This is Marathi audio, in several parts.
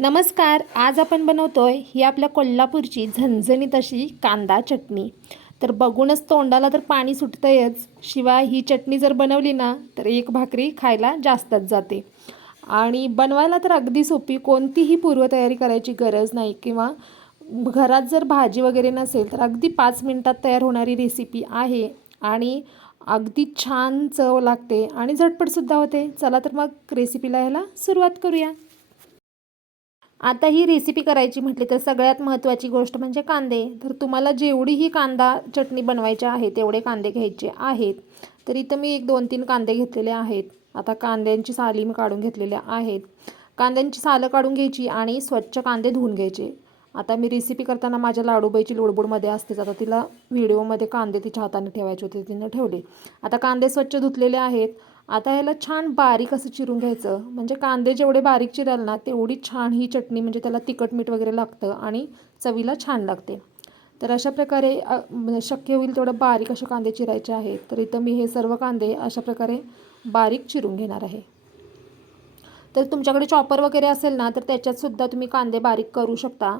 नमस्कार आज आपण बनवतोय ही आपल्या कोल्हापूरची झणझणीत अशी कांदा चटणी. तर बघूनच तोंडाला तर पाणी सुटतंयच शिवाय ही चटणी जर बनवली ना तर एक भाकरी खायला जास्तच जाते. आणि बनवायला तर अगदी सोपी कोणतीही पूर्वतयारी करायची गरज नाही किंवा घरात जर भाजी वगैरे नसेल तर अगदी पाच मिनटात तयार होणारी रेसिपी आहे आणि अगदी छान चव लागते आणि झटपटसुद्धा होते. चला तर मग रेसिपीला ह्याला सुरुवात करूया. आता ही रेसिपी करायची म्हटली तर सगळ्यात महत्त्वाची गोष्ट म्हणजे कांदे. तर तुम्हाला जेवढीही कांदा चटणी बनवायची आहे तेवढे कांदे घ्यायचे आहेत. तर इथं मी एक दोन तीन कांदे घेतलेले आहेत. आता कांद्यांची साली मी काढून घेतलेल्या आहेत. कांद्यांची सालं काढून घ्यायची आणि स्वच्छ कांदे धुवून घ्यायचे. आता मी रेसिपी करताना माझ्या लाडूबाईची लोडबोडमध्ये असतेच. आता तिला व्हिडिओमध्ये कांदे तिच्या हाताने ठेवायचे होते तिनं ठेवले. आता कांदे स्वच्छ धुतलेले आहेत. आता याला छान बारीक असं चिरून घ्यायचं. म्हणजे कांदे जेवढे बारीक चिराल ना तेवढी छान ही चटणी म्हणजे त्याला तिखट मीठ वगैरे लागतं आणि चवीला छान लागते. तर अशा प्रकारे म्हणजे शक्य होईल तेवढं बारीक असे कांदे चिरायचे आहेत. तर इथं मी हे सर्व कांदे अशा प्रकारे बारीक चिरून घेणार आहे. तर तुमच्याकडे चॉपर वगैरे असेल ना तर त्याच्यातसुद्धा तुम्ही कांदे बारीक करू शकता.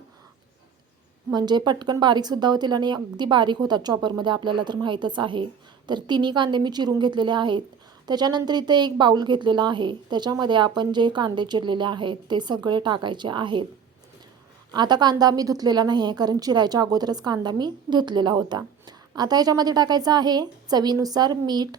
म्हणजे पटकन बारीकसुद्धा होतील आणि अगदी बारीक होतात चॉपरमध्ये आपल्याला तर माहीतच आहे. तर तिन्ही कांदे मी चिरून घेतलेले आहेत. त्याच्यानंतर इथे एक बाऊल घेतलेला आहे. त्याच्यामध्ये आपण जे कांदे चिरलेले आहेत ते सगळे टाकायचे आहेत. आता कांदा मी धुतलेला नाही आहे कारण चिरायच्या अगोदरच कांदा मी धुतलेला होता. आता याच्यामध्ये टाकायचं आहे चवीनुसार मीठ.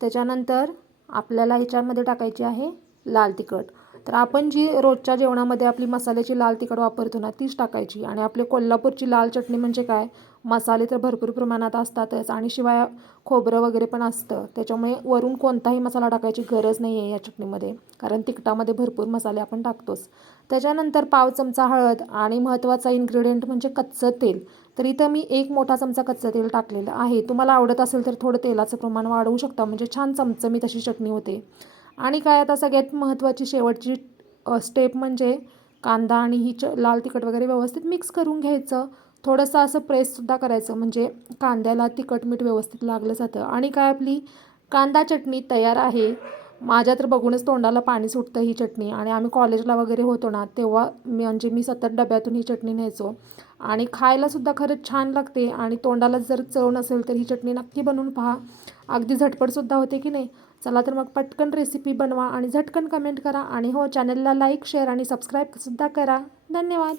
त्याच्यानंतर आपल्याला ह्याच्यामध्ये टाकायची आहे लाल तिखट. तर आपण जी रोजच्या जेवणामध्ये आपली मसाल्याची लाल तिखट वापरतो ना तीच टाकायची. आणि आपली कोल्हापूरची लाल चटणी म्हणजे काय? मसाले तर भरपूर प्रमाणात असतातच. आणि शिवाय खोबरं वगैरे पण असतं. त्याच्यामुळे वरून कोणताही मसाला टाकायची गरज नाही आहे या चटणीमध्ये. कारण तिखटामध्ये भरपूर मसाले आपण टाकतोच. त्याच्यानंतर पाव चमचा हळद आणि महत्त्वाचा इन्ग्रेडियंट म्हणजे कच्चं तेल. तर इथं मी एक मोठा चमचा कच्चं तेल टाकलेलं आहे. तुम्हाला आवडत असेल तर थोडं तेलाचं प्रमाण वाढवू शकता. म्हणजे छान चमचमीत अशी चटणी होते. आणि काय आता सगळ्यात महत्त्वाची शेवटची स्टेप म्हणजे कांदा आणि ही च लाल तिखट वगैरे व्यवस्थित मिक्स करून घ्यायचं. थोडंसं असं प्रेससुद्धा करायचं म्हणजे कांद्याला तिखट मीठ व्यवस्थित लागलं जातं. आणि काय आपली कांदा चटणी तयार आहे. माझ्या तर बघूनच तोंडाला पाणी सुटतं ही चटणी. आणि आम्ही कॉलेजला वगैरे होतो ना तेव्हा मी म्हणजे मी सतत डब्यातून ही चटणी न्यायचो. आणि खायलासुद्धा खरंच छान लागते. आणि तोंडाला जर चव नसेल तर ही चटणी नक्की बनवून पहा. अगदी झटपटसुद्धा होते की नाही. चला तर मग पटकन रेसिपी बनवा आणि झटकन कमेंट करा आणि हो चॅनलला लाईक शेअर आणि सबस्क्राईबसुद्धा करा. धन्यवाद.